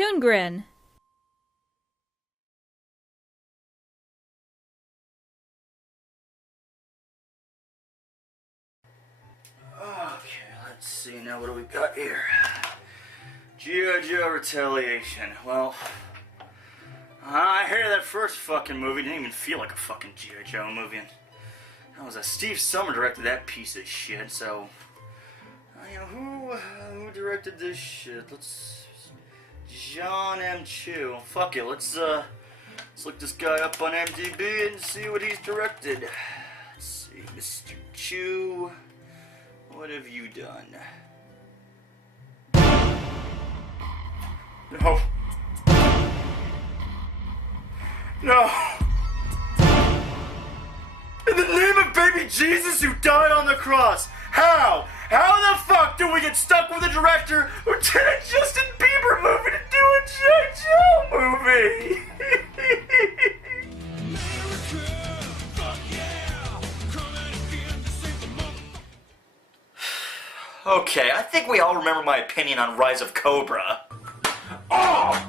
ToonGrin. Okay, let's see now, what do we got here? G.I. Joe Retaliation. Well, I hear that first fucking movie didn't even feel like a fucking G.I. Joe movie. And that was Steve Summer directed that piece of shit, so... You know, who directed this shit? John M. Chu. Fuck it, let's look this guy up on IMDb and see what he's directed. Let's see, Mr. Chu, what have you done? No. No. In the name of baby Jesus who died on the cross, how? How the fuck do we get stuck with a director who did a Justin Bieber movie to do a G.I. Joe movie? Okay, I think we all remember my opinion on Rise of Cobra. Oh!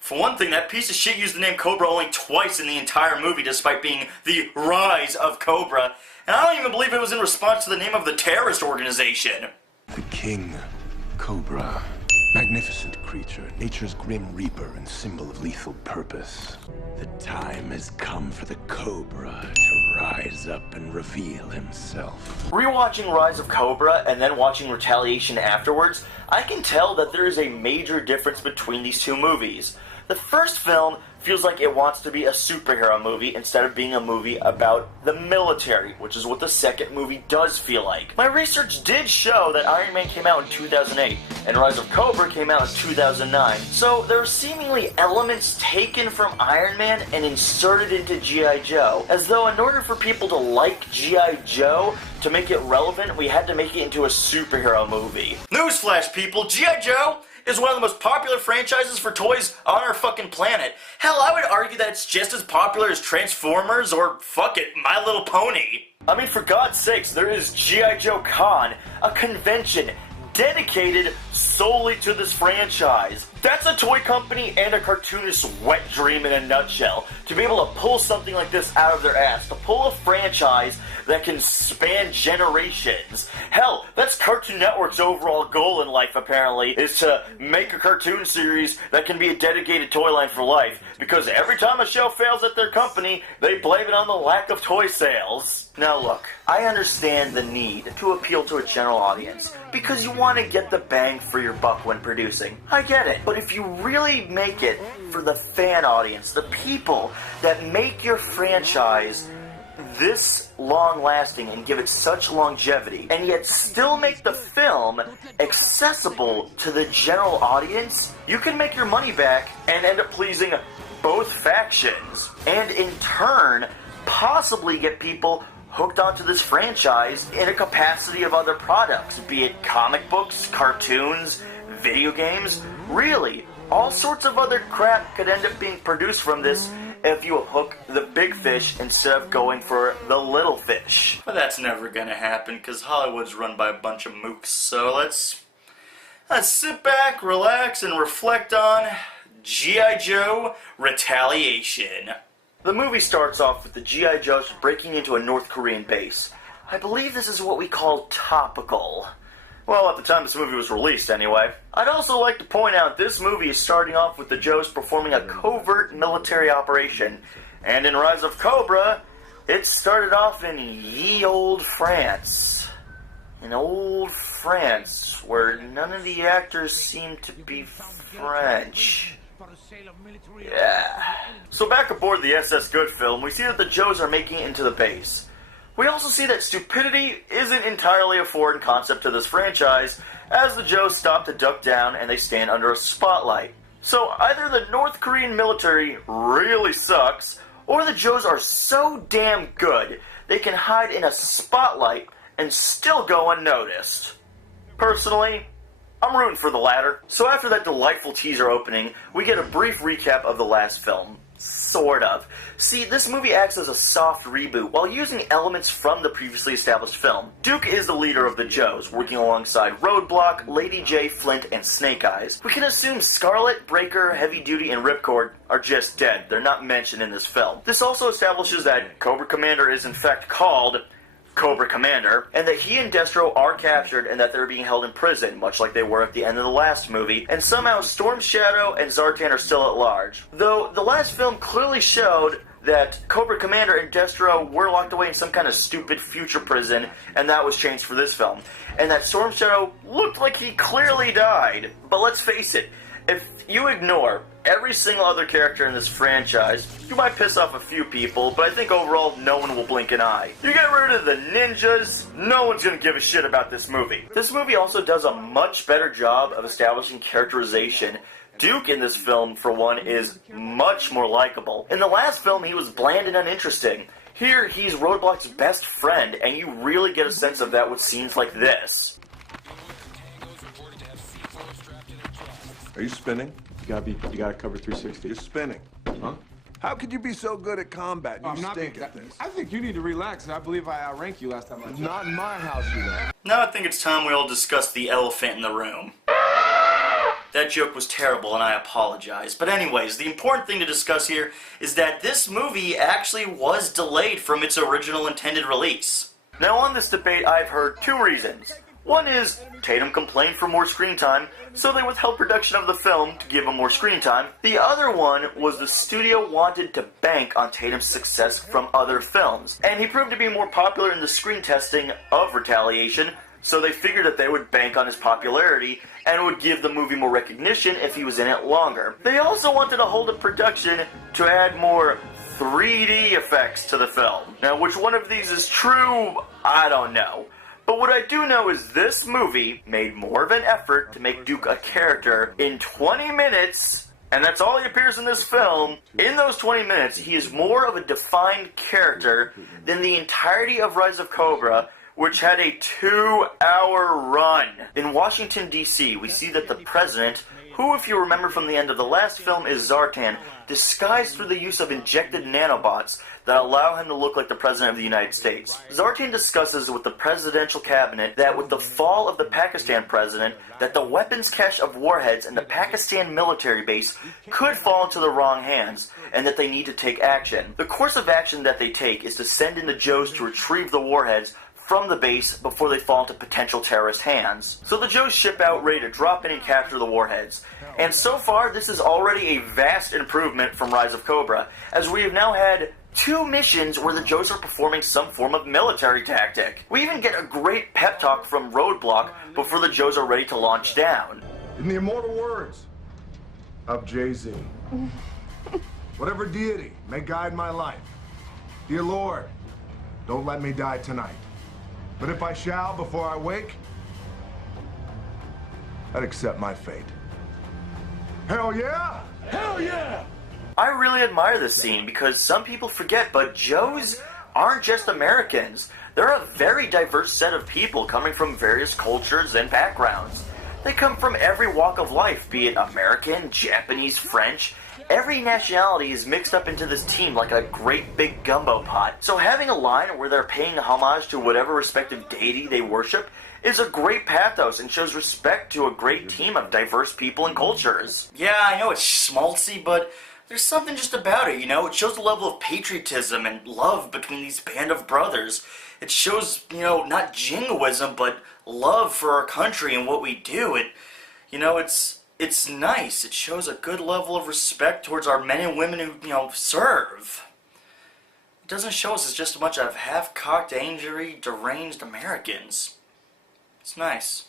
For one thing, that piece of shit used the name Cobra only twice in the entire movie, despite being the Rise of Cobra. And I don't even believe it was in response to the name of the terrorist organization. The King Cobra. Magnificent creature, nature's grim reaper and symbol of lethal purpose. The time has come for the Cobra to rise up and reveal himself. Rewatching Rise of Cobra and then watching Retaliation afterwards, I can tell that there is a major difference between these two movies. The first film feels like it wants to be a superhero movie instead of being a movie about the military, which is what the second movie does feel like. My research did show that Iron Man came out in 2008, and Rise of Cobra came out in 2009, so there are seemingly elements taken from Iron Man and inserted into G.I. Joe, as though in order for people to like G.I. Joe, to make it relevant, we had to make it into a superhero movie. Newsflash, people, G.I. Joe is one of the most popular franchises for toys on our fucking planet. Hell, I would argue that it's just as popular as Transformers or, fuck it, My Little Pony. I mean, for God's sakes, there is G.I. Joe Con, a convention dedicated solely to this franchise. That's a toy company and a cartoonist's wet dream in a nutshell. To be able to pull something like this out of their ass, to pull a franchise that can span generations. Hell, that's Cartoon Network's overall goal in life, apparently, is to make a cartoon series that can be a dedicated toy line for life, because every time a show fails at their company, they blame it on the lack of toy sales. Now look, I understand the need to appeal to a general audience, because you want to get the bang for your buck when producing. I get it. But if you really make it for the fan audience, the people that make your franchise this long-lasting and give it such longevity, and yet still make the film accessible to the general audience, you can make your money back and end up pleasing both factions, and in turn, possibly get people hooked onto this franchise in a capacity of other products, be it comic books, cartoons, video games. Really, all sorts of other crap could end up being produced from this if you hook the big fish instead of going for the little fish. But that's never gonna happen, because Hollywood's run by a bunch of mooks, so let's sit back, relax, and reflect on G.I. Joe Retaliation. The movie starts off with the G.I. Joes breaking into a North Korean base. I believe this is what we call topical. Well, at the time this movie was released, anyway. I'd also like to point out this movie is starting off with the Joes performing a covert military operation. And in Rise of Cobra, it started off in ye old France. In old France, where none of the actors seem to be French. Yeah. So back aboard the SS Good film, we see that the Joes are making it into the base. We also see that stupidity isn't entirely a foreign concept to this franchise, as the Joes stop to duck down and they stand under a spotlight. So either the North Korean military really sucks, or the Joes are so damn good they can hide in a spotlight and still go unnoticed. Personally, I'm rooting for the latter. So after that delightful teaser opening, we get a brief recap of the last film. Sort of. See, this movie acts as a soft reboot while using elements from the previously established film. Duke is the leader of the Joes, working alongside Roadblock, Lady J, Flint, and Snake Eyes. We can assume Scarlet, Breaker, Heavy Duty, and Ripcord are just dead. They're not mentioned in this film. This also establishes that Cobra Commander is in fact called Cobra Commander, and that he and Destro are captured and that they're being held in prison, much like they were at the end of the last movie, and somehow Storm Shadow and Zartan are still at large. Though the last film clearly showed that Cobra Commander and Destro were locked away in some kind of stupid future prison, and that was changed for this film. And that Storm Shadow looked like he clearly died. But let's face it, if you ignore every single other character in this franchise, you might piss off a few people, but I think overall no one will blink an eye. You get rid of the ninjas, no one's gonna give a shit about this movie. This movie also does a much better job of establishing characterization. Duke in this film, for one, is much more likable. In the last film, he was bland and uninteresting. Here, he's Roadblock's best friend, and you really get a sense of that with scenes like this. Are you spinning? You gotta cover 360. You're spinning. Huh? How could you be so good at combat? You stink at this. I think you need to relax. I believe I outranked you last time. Not in my house, you know. Now I think it's time we all discuss the elephant in the room. That joke was terrible, and I apologize. But anyways, the important thing to discuss here is that this movie actually was delayed from its original intended release. Now on this debate, I've heard two reasons. One is, Tatum complained for more screen time, so they withheld production of the film to give him more screen time. The other one was the studio wanted to bank on Tatum's success from other films, and he proved to be more popular in the screen testing of Retaliation, so they figured that they would bank on his popularity and would give the movie more recognition if he was in it longer. They also wanted to hold up production to add more 3D effects to the film. Now, which one of these is true, I don't know. But what I do know is this movie made more of an effort to make Duke a character in 20 minutes, and that's all he appears in this film. In those 20 minutes, he is more of a defined character than the entirety of Rise of Cobra, which had a 2-hour run. In Washington, D.C., we see that the president, who, if you remember from the end of the last film, is Zartan, disguised through the use of injected nanobots that allow him to look like the President of the United States. Zartan discusses with the presidential cabinet that with the fall of the Pakistan president, that the weapons cache of warheads in the Pakistan military base could fall into the wrong hands, and that they need to take action. The course of action that they take is to send in the Joes to retrieve the warheads from the base before they fall into potential terrorist hands. So the Joes ship out ready to drop in and capture the warheads. And so far, this is already a vast improvement from Rise of Cobra, as we have now had 2 missions where the Joes are performing some form of military tactic. We even get a great pep talk from Roadblock before the Joes are ready to launch down. In the immortal words of Jay-Z, whatever deity may guide my life, dear Lord, don't let me die tonight. But if I shall before I wake, I'd accept my fate. Hell yeah! Hell yeah! I really admire this scene because some people forget, but Joes aren't just Americans. They're a very diverse set of people coming from various cultures and backgrounds. They come from every walk of life, be it American, Japanese, French. Every nationality is mixed up into this team like a great big gumbo pot. So having a line where they're paying homage to whatever respective deity they worship is a great pathos and shows respect to a great team of diverse people and cultures. Yeah, I know it's schmaltzy, but there's something just about it, you know? It shows the level of patriotism and love between these band of brothers. It shows, you know, not jingoism, but love for our country and what we do. It's nice. It shows a good level of respect towards our men and women who, you know, serve. It doesn't show us as just a bunch of half-cocked, angry, deranged Americans. It's nice.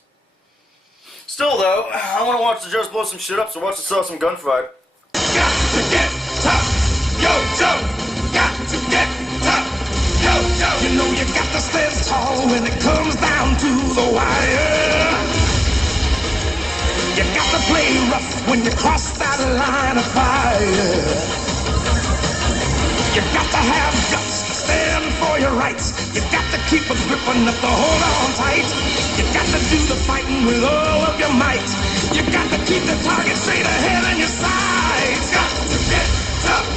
Still, though, I want to watch the Joes blow some shit up, so watch us saw some gunfight. Got to get tough, yo, Joe. Got to get tough, yo, Joe. You know you got to stand tall when it comes down to the wire. You got to play rough when you cross that line of fire. You got to have guts to stand for your rights. You got to keep a grip enough to hold on tight. You got to do the fighting with all of your might. You got to keep the target straight ahead in your sights. Got to get tough,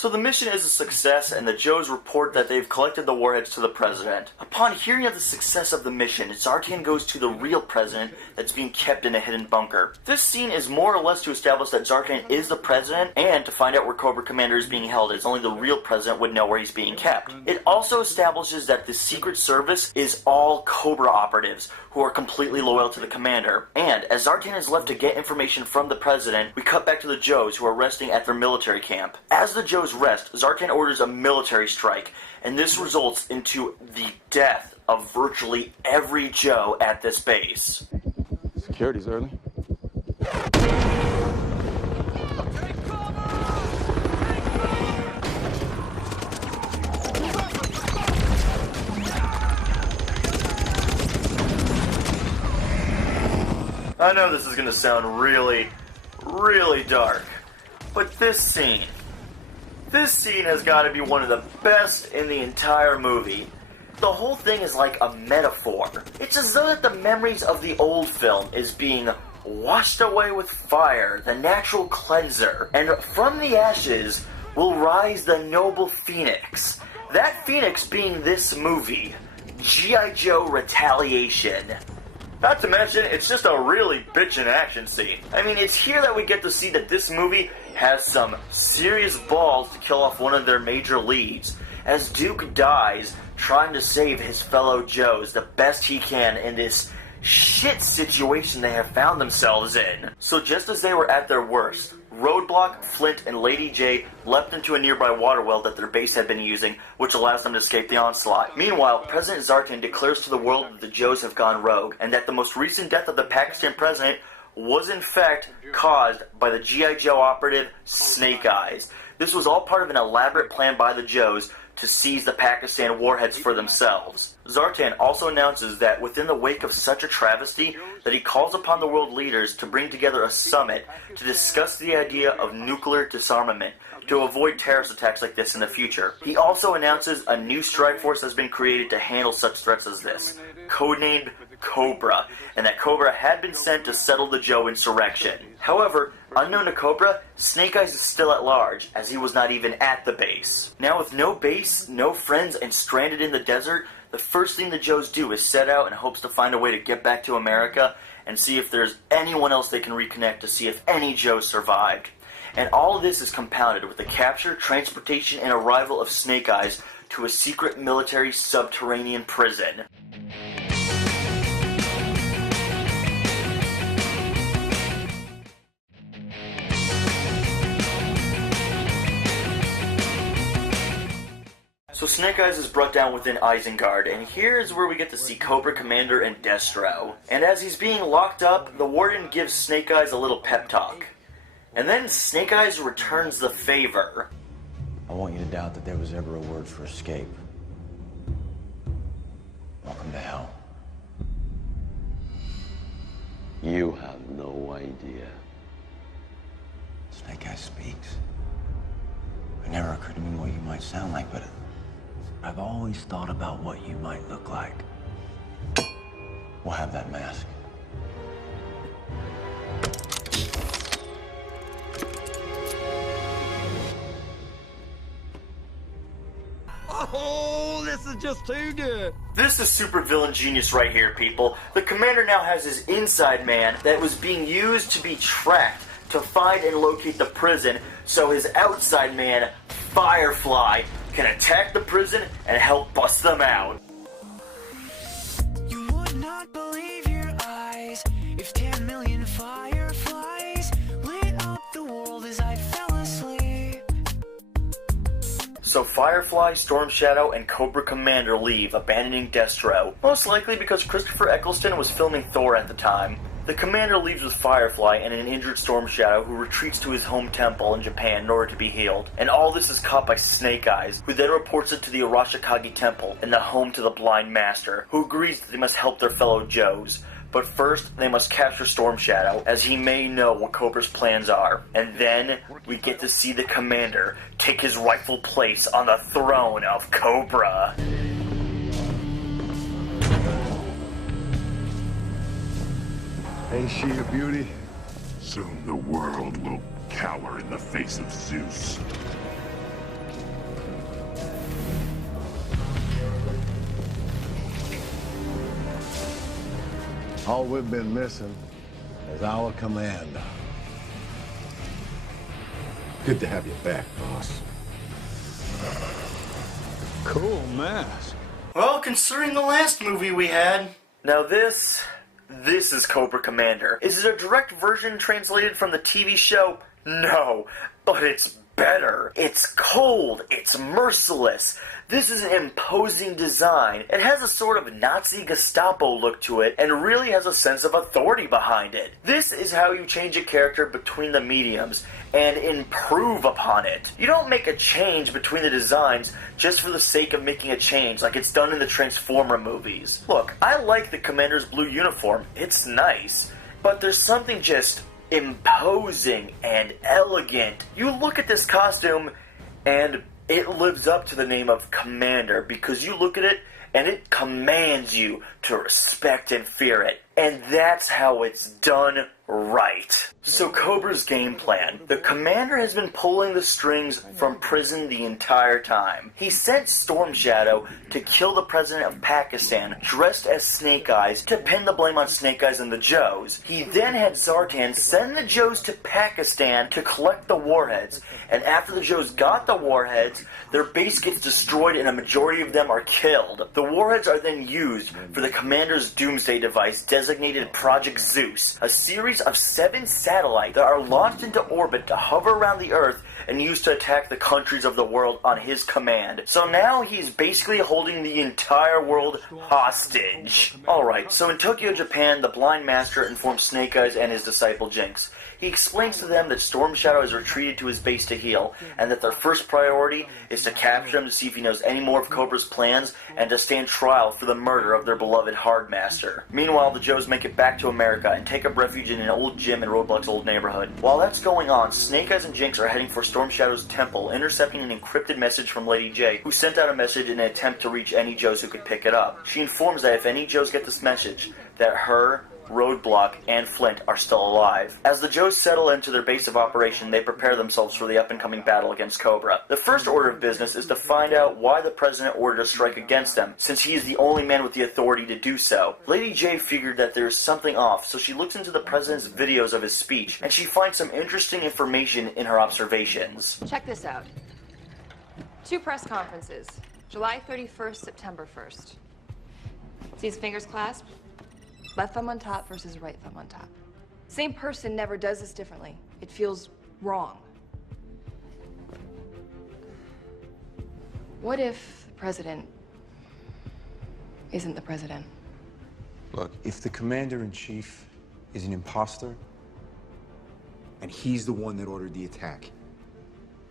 So the mission is a success, and the Joes report that they've collected the warheads to the president. Upon hearing of the success of the mission, Zartan goes to the real president that's being kept in a hidden bunker. This scene is more or less to establish that Zartan is the president, and to find out where Cobra Commander is being held, as only the real president would know where he's being kept. It also establishes that the Secret Service is all Cobra operatives, who are completely loyal to the commander. And as Zartan is left to get information from the president, we cut back to the Joes, who are resting at their military camp. As the Joes rest, Zartan orders a military strike, and this results into the death of virtually every Joe at this base. Security's early. I know this is going to sound really, really dark, but this scene has got to be one of the best in the entire movie. The whole thing is like a metaphor. It's as though that the memories of the old film is being washed away with fire, the natural cleanser, and from the ashes will rise the noble phoenix. That phoenix being this movie, G.I. Joe Retaliation. Not to mention, it's just a really bitchin' action scene. I mean, it's here that we get to see that this movie has some serious balls to kill off one of their major leads, as Duke dies trying to save his fellow Joes the best he can in this shit situation they have found themselves in. So just as they were at their worst, Roadblock, Flint, and Lady J leapt into a nearby water well that their base had been using, which allows them to escape the onslaught. Meanwhile, President Zartan declares to the world that the Joes have gone rogue, and that the most recent death of the Pakistan president was in fact caused by the G.I. Joe operative Snake Eyes. This was all part of an elaborate plan by the Joes to seize the Pakistan warheads for themselves. Zartan also announces that within the wake of such a travesty, that he calls upon the world leaders to bring together a summit to discuss the idea of nuclear disarmament to avoid terrorist attacks like this in the future. He also announces a new strike force has been created to handle such threats as this, codenamed Cobra, and that Cobra had been sent to settle the Joe insurrection. However, unknown to Cobra, Snake Eyes is still at large, as he was not even at the base. Now with no base, no friends, and stranded in the desert, the first thing the Joes do is set out in hopes to find a way to get back to America and see if there's anyone else they can reconnect to see if any Joes survived. And all of this is compounded with the capture, transportation, and arrival of Snake Eyes to a secret military subterranean prison. So Snake Eyes is brought down within Isengard, and here is where we get to see Cobra Commander and Destro. And as he's being locked up, the Warden gives Snake Eyes a little pep talk. And then Snake Eyes returns the favor. I want you to doubt that there was ever a word for escape. Welcome to hell. You have no idea. Snake Eyes speaks. It never occurred to me what you might sound like, but I've always thought about what you might look like. We'll have that mask. Oh, this is just too good. This is supervillain genius right here, people. The commander now has his inside man that was being used to be tracked to find and locate the prison, so his outside man, Firefly, can attack the prison and help bust them out. You would not believe your eyes if 10 million fireflies lit up the world as I fell asleep. So Firefly, Storm Shadow, and Cobra Commander leave, abandoning Destro, most likely because Christopher Eccleston was filming Thor at the time. The Commander leaves with Firefly and an injured Storm Shadow, who retreats to his home temple in Japan in order to be healed. And all this is caught by Snake Eyes, who then reports it to the Arashikage Temple, and the home to the Blind Master, who agrees that they must help their fellow Joes. But first, they must capture Storm Shadow, as he may know what Cobra's plans are. And then, we get to see the Commander take his rightful place on the throne of Cobra. Ain't she a beauty? Soon the world will cower in the face of Zeus. All we've been missing is our commander. Good to have you back, boss. Cool mask. Well, considering the last movie we had. Now this is Cobra Commander. Is it a direct version translated from the TV show? No, but it's better. It's cold. It's merciless. This is an imposing design. It has a sort of Nazi Gestapo look to it and really has a sense of authority behind it. This is how you change a character between the mediums and improve upon it. You don't make a change between the designs just for the sake of making a change like it's done in the Transformer movies. Look, I like the Commander's blue uniform. It's nice. But there's something just imposing and elegant. You look at this costume and it lives up to the name of Commander because you look at it and it commands you to respect and fear it. And that's how it's done right. So Cobra's game plan. The Commander has been pulling the strings from prison the entire time. He sent Storm Shadow to kill the president of Pakistan, dressed as Snake Eyes, to pin the blame on Snake Eyes and the Joes. He then had Zartan send the Joes to Pakistan to collect the warheads, and after the Joes got the warheads, their base gets destroyed and a majority of them are killed. The warheads are then used for the Commander's doomsday device designated Project Zeus, a series of 7 satellites that are launched into orbit to hover around the Earth and used to attack the countries of the world on his command. So now he's basically holding the entire world hostage. Alright, so in Tokyo, Japan, the Blind Master informs Snake Eyes and his disciple Jinx. He explains to them that Storm Shadow has retreated to his base to heal, and that their first priority is to capture him to see if he knows any more of Cobra's plans, and to stand trial for the murder of their beloved Hardmaster. Meanwhile, the Joes make it back to America and take up refuge in an old gym in Roadblock's old neighborhood. While that's going on, Snake Eyes and Jinx are heading for Storm Shadow's temple, intercepting an encrypted message from Lady J, who sent out a message in an attempt to reach any Joes who could pick it up. She informs that if any Joes get this message, that her, Roadblock, and Flint are still alive. As the Joes settle into their base of operation, they prepare themselves for the up-and-coming battle against Cobra. The first order of business is to find out why the President ordered a strike against them, since he is the only man with the authority to do so. Lady J figured that there is something off, so she looks into the President's videos of his speech, and she finds some interesting information in her observations. Check this out. 2 press conferences. July 31st, September 1st. See his fingers clasped? Left thumb on top versus right thumb on top. Same person never does this differently. It feels wrong. What if the president isn't the president? Look, if the commander-in-chief is an imposter, and he's the one that ordered the attack,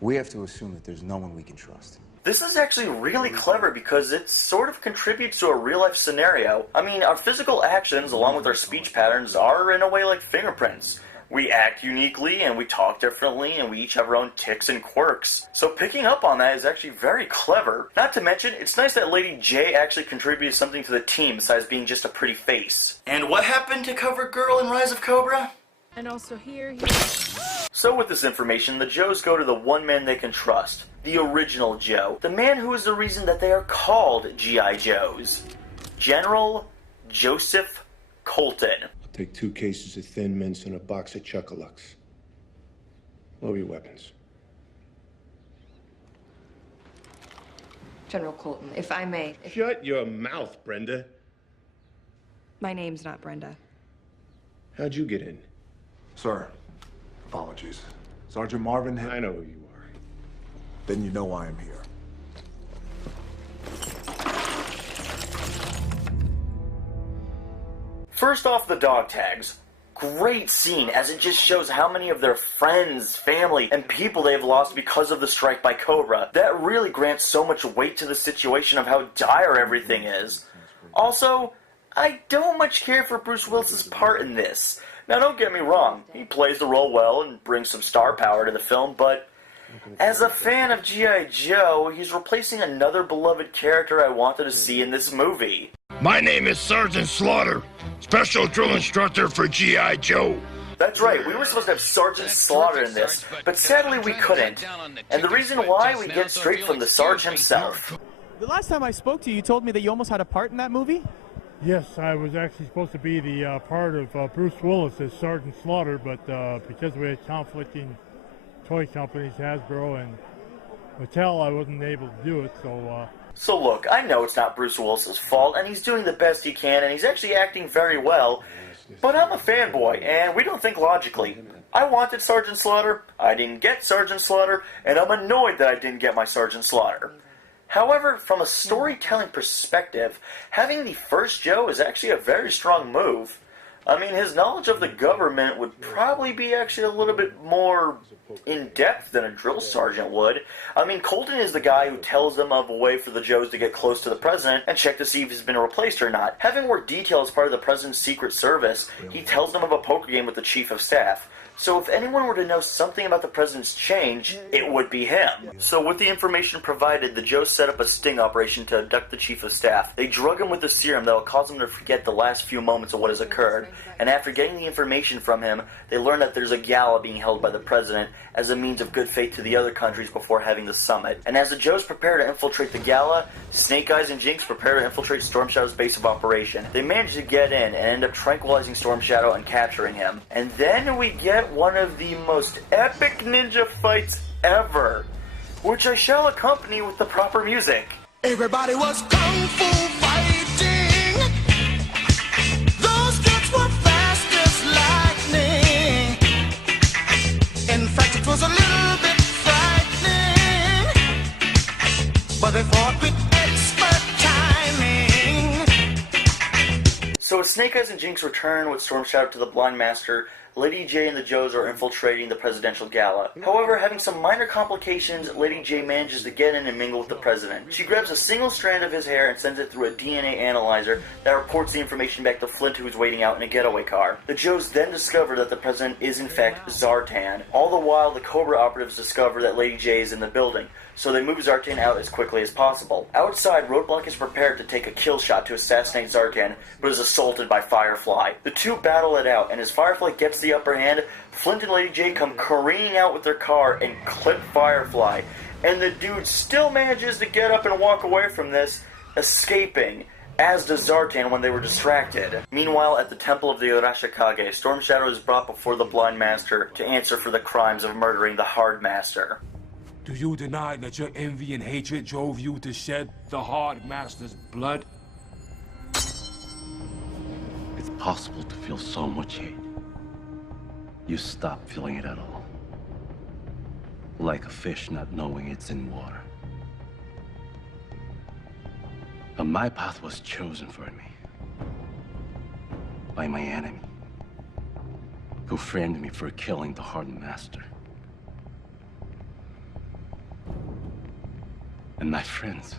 we have to assume that there's no one we can trust. This is actually really clever because it sort of contributes to a real-life scenario. I mean, our physical actions, along with our speech patterns, are in a way like fingerprints. We act uniquely, and we talk differently, and we each have our own tics and quirks. So picking up on that is actually very clever. Not to mention, it's nice that Lady J actually contributed something to the team besides being just a pretty face. And what happened to Cover Girl in Rise of Cobra? And also here... So with this information, the Joes go to the one man they can trust. The original Joe. The man who is the reason that they are called G.I. Joes. General Joseph Colton. I'll take 2 cases of Thin Mints and a box of Chuckalux. Lower your weapons. General Colton, if I may. Shut your mouth, Brenda. My name's not Brenda. How'd you get in? Sir, apologies. Sergeant Marvin had... I know who you are. Then you know why I'm here. First off, the dog tags. Great scene, as it just shows how many of their friends, family, and people they've lost because of the strike by Cobra. That really grants so much weight to the situation of how dire everything is. Also, I don't much care for Bruce Willis's part in this. Now, don't get me wrong, he plays the role well and brings some star power to the film, but as a fan of G.I. Joe, he's replacing another beloved character I wanted to see in this movie. My name is Sergeant Slaughter, Special Drill Instructor for G.I. Joe. That's right, we were supposed to have Sergeant Slaughter in this, but sadly we couldn't. And the reason why, we get straight from the Sarge himself. The last time I spoke to you, you told me that you almost had a part in that movie? Yes, I was actually supposed to be the part of Bruce Willis as Sergeant Slaughter, but because we had conflicting toy companies, Hasbro and Mattel, I wasn't able to do it, so... So look, I know it's not Bruce Willis's fault, and he's doing the best he can, and he's actually acting very well, but I'm a fanboy, and we don't think logically. I wanted Sergeant Slaughter, I didn't get Sergeant Slaughter, and I'm annoyed that I didn't get my Sergeant Slaughter. However, from a storytelling perspective, having the first Joe is actually a very strong move. I mean, his knowledge of the government would probably be actually a little bit more in-depth than a drill sergeant would. I mean, Colton is the guy who tells them of a way for the Joes to get close to the president and check to see if he's been replaced or not. Having more detail as part of the president's secret service, he tells them of a poker game with the chief of staff. So if anyone were to know something about the president's change, it would be him. So with the information provided, the Joes set up a sting operation to abduct the chief of staff. They drug him with a serum that will cause him to forget the last few moments of what has occurred. And after getting the information from him, they learn that there's a gala being held by the president as a means of good faith to the other countries before having the summit. And as the Joes prepare to infiltrate the gala, Snake Eyes and Jinx prepare to infiltrate Storm Shadow's base of operation. They manage to get in and end up tranquilizing Storm Shadow and capturing him. And then we get one of the most epic ninja fights ever, which I shall accompany with the proper music. Everybody was kung fu fighting. Those kids were fast as lightning. In fact, it was a little bit frightening, but they fought with expert timing. So as Snake Eyes and Jinx return with Storm Shadow to the Blind Master, Lady J and the Joes are infiltrating the presidential gala. However, having some minor complications, Lady J manages to get in and mingle with the president. She grabs a single strand of his hair and sends it through a DNA analyzer that reports the information back to Flint, who is waiting out in a getaway car. The Joes then discover that the president is in fact Zartan. All the while, the Cobra operatives discover that Lady J is in the building, so they move Zartan out as quickly as possible. Outside, Roadblock is prepared to take a kill shot to assassinate Zartan, but is assaulted by Firefly. The two battle it out, and as Firefly gets the upper hand, Flint and Lady J come careening out with their car and clip Firefly, and the dude still manages to get up and walk away from this, escaping, as does Zartan when they were distracted. Meanwhile, at the Temple of the Arashikage, Storm Shadow is brought before the Blind Master to answer for the crimes of murdering the Hard Master. Do you deny that your envy and hatred drove you to shed the Hard Master's blood? It's possible to feel so much hate. You stop feeling it at all. Like a fish not knowing it's in water. But my path was chosen for me by my enemy, who framed me for killing the Hard Master. And my friends,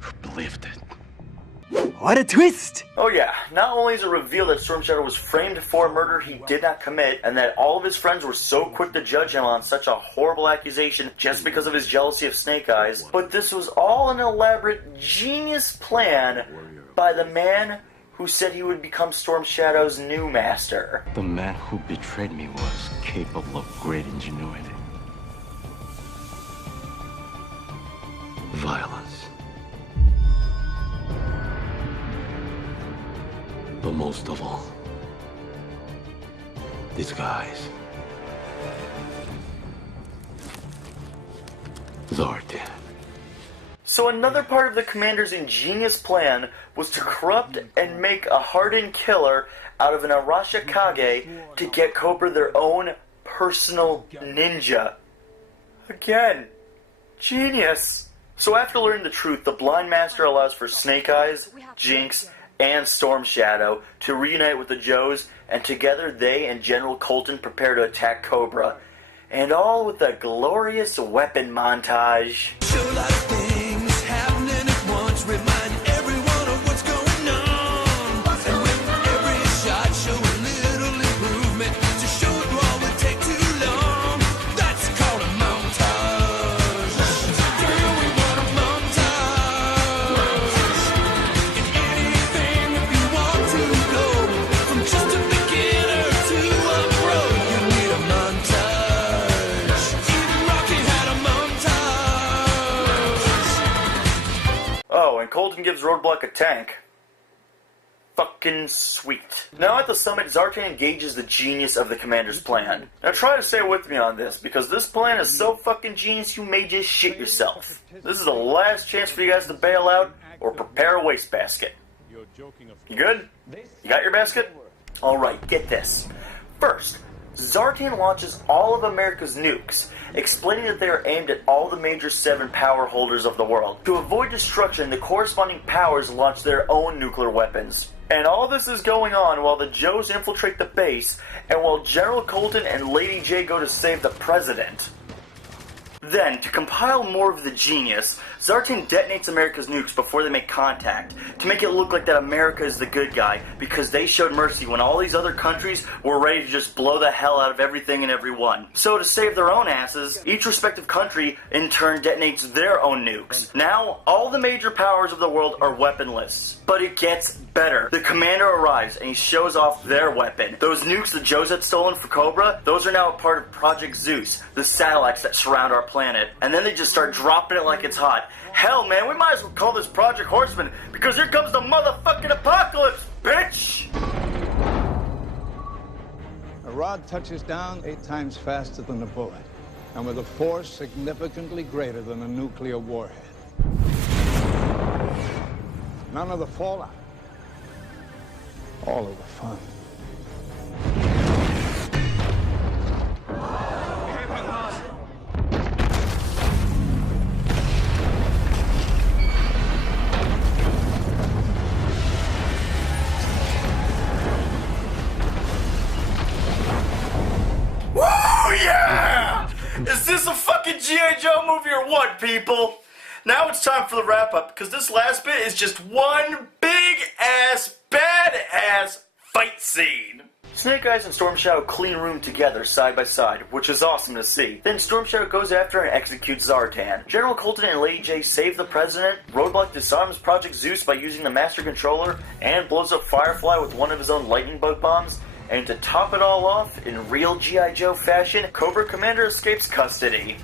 who believed it. What a twist! Oh yeah, not only is it revealed that Storm Shadow was framed for a murder he did not commit, and that all of his friends were so quick to judge him on such a horrible accusation just because of his jealousy of Snake Eyes, but this was all an elaborate, genius plan by the man who said he would become Storm Shadow's new master. The man who betrayed me was capable of great ingenuity. Violence. But most of all, disguise. Zartan. So another part of the commander's ingenious plan was to corrupt and make a hardened killer out of an Arashikage to get Cobra their own personal ninja. Again, genius. So after learning the truth, the Blind Master allows for Snake Eyes, Jinx, and Storm Shadow to reunite with the Joes, and together they and General Colton prepare to attack Cobra. And all with a glorious weapon montage. gives Roadblock a tank. Fucking sweet. Now at the summit, Zartan engages the genius of the commander's plan. Now try to stay with me on this, because this plan is so fucking genius you may just shit yourself. This is the last chance for you guys to bail out, or prepare a wastebasket. You good? You got your basket? Alright, get this. First, Zartan launches all of America's nukes, explaining that they are aimed at all the major 7 power holders of the world. To avoid destruction, the corresponding powers launch their own nuclear weapons. And all this is going on while the Joes infiltrate the base, and while General Colton and Lady J go to save the president. Then, to compile more of the genius, Zartan detonates America's nukes before they make contact, to make it look like that America is the good guy, because they showed mercy when all these other countries were ready to just blow the hell out of everything and everyone. So to save their own asses, each respective country in turn detonates their own nukes. Now, all the major powers of the world are weaponless. But it gets better. The commander arrives and he shows off their weapon. Those nukes the Joes had stolen for Cobra, those are now a part of Project Zeus, the satellites that surround our planet. And then they just start dropping it like it's hot. Hell, man, we might as well call this Project Horseman, because here comes the motherfucking apocalypse, bitch! A rod touches down 8 times faster than a bullet, and with a force significantly greater than a nuclear warhead. None of the fallout. All of the fun. Yeah! Is this a fucking G.I. Joe movie or what, people? Now it's time for the wrap-up, because this last bit is just one big-ass, badass fight scene. Snake Eyes and Storm Shadow clean room together, side by side, which is awesome to see. Then Storm Shadow goes after and executes Zartan. General Colton and Lady J save the president, Roadblock disarms Project Zeus by using the Master Controller, and blows up Firefly with one of his own lightning bug bombs. And to top it all off, in real G.I. Joe fashion, Cobra Commander escapes custody.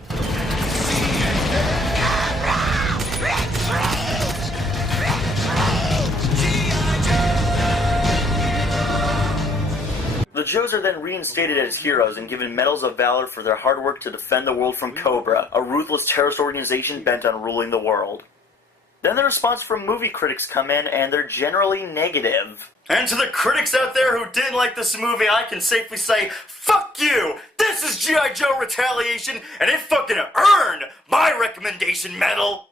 The Joes are then reinstated as heroes and given medals of valor for their hard work to defend the world from Cobra, a ruthless terrorist organization bent on ruling the world. Then the response from movie critics come in, and they're generally negative. And to the critics out there who didn't like this movie, I can safely say, fuck you! This is G.I. Joe Retaliation, and it fucking earned my recommendation medal!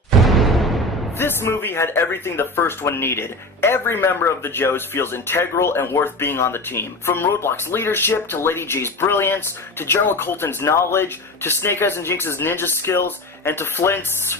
This movie had everything the first one needed. Every member of the Joes feels integral and worth being on the team. From Roadblock's leadership, to Lady J's brilliance, to General Colton's knowledge, to Snake Eyes and Jinx's ninja skills, and to Flint's...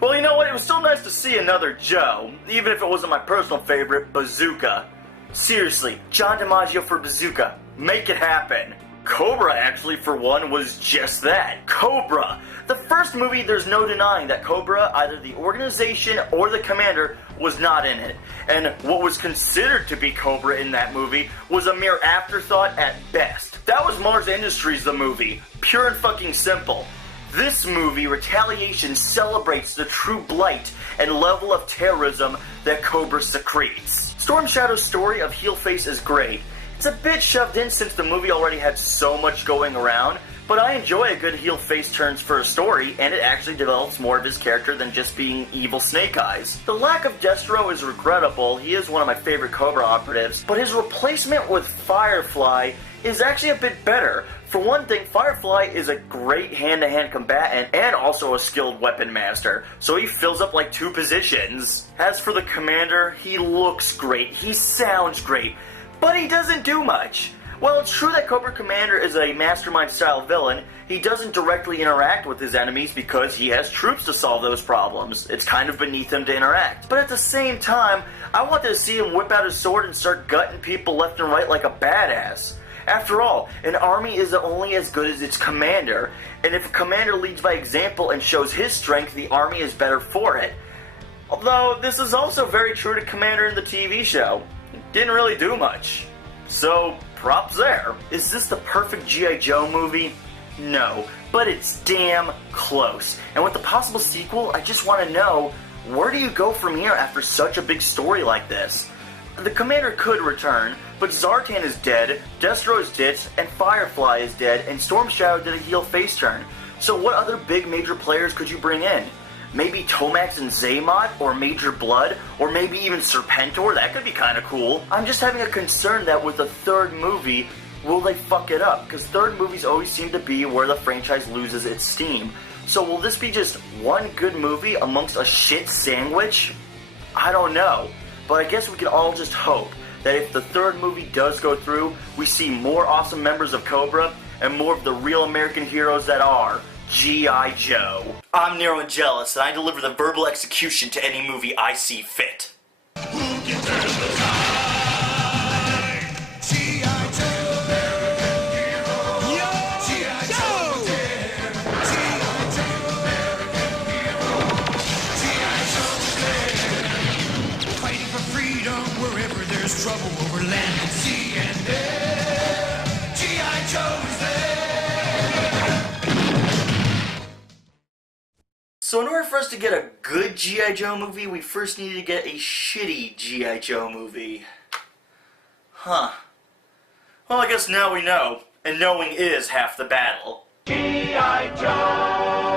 Well, you know what? It was still nice to see another Joe, even if it wasn't my personal favorite, Bazooka. Seriously, John DiMaggio for Bazooka. Make it happen. Cobra, actually, for one, was just that. Cobra. The first movie, there's no denying that Cobra, either the organization or the commander, was not in it. And what was considered to be Cobra in that movie was a mere afterthought at best. That was Mars Industries, the movie. Pure and fucking simple. This movie, Retaliation, celebrates the true blight and level of terrorism that Cobra secretes. Storm Shadow's story of Heelface is great. It's a bit shoved in since the movie already had so much going around, but I enjoy a good Heelface turns for a story, and it actually develops more of his character than just being evil Snake Eyes. The lack of Destro is regrettable. He is one of my favorite Cobra operatives, but his replacement with Firefly is actually a bit better. For one thing, Firefly is a great hand-to-hand combatant and also a skilled weapon master, so he fills up like 2 positions. As for the commander, he looks great, he sounds great, but he doesn't do much. While it's true that Cobra Commander is a mastermind-style villain, he doesn't directly interact with his enemies because he has troops to solve those problems. It's kind of beneath him to interact. But at the same time, I wanted to see him whip out his sword and start gutting people left and right like a badass. After all, an army is only as good as its commander, and if a commander leads by example and shows his strength, the army is better for it. Although, this is also very true to Commander in the TV show. He didn't really do much. So, props there. Is this the perfect G.I. Joe movie? No, but it's damn close. And with the possible sequel, I just want to know, where do you go from here after such a big story like this? The Commander could return, but Zartan is dead, Destro is ditched, and Firefly is dead, and Storm Shadow did a heel face turn. So what other big major players could you bring in? Maybe Tomax and Zaymot, or Major Blood, or maybe even Serpentor? That could be kinda cool. I'm just having a concern that with the third movie, will they fuck it up? Because third movies always seem to be where the franchise loses its steam. So will this be just one good movie amongst a shit sandwich? I don't know. But I guess we can all just hope that if the third movie does go through, we see more awesome members of Cobra and more of the real American heroes that are G.I. Joe. I'm Nero and Jealous, and I deliver the verbal execution to any movie I see fit. Trouble over land and sea and air. G.I. Joe is there. So in order for us to get a good G.I. Joe movie, we first needed to get a shitty G.I. Joe movie. Huh. Well, I guess now we know, and knowing is half the battle. G.I. Joe!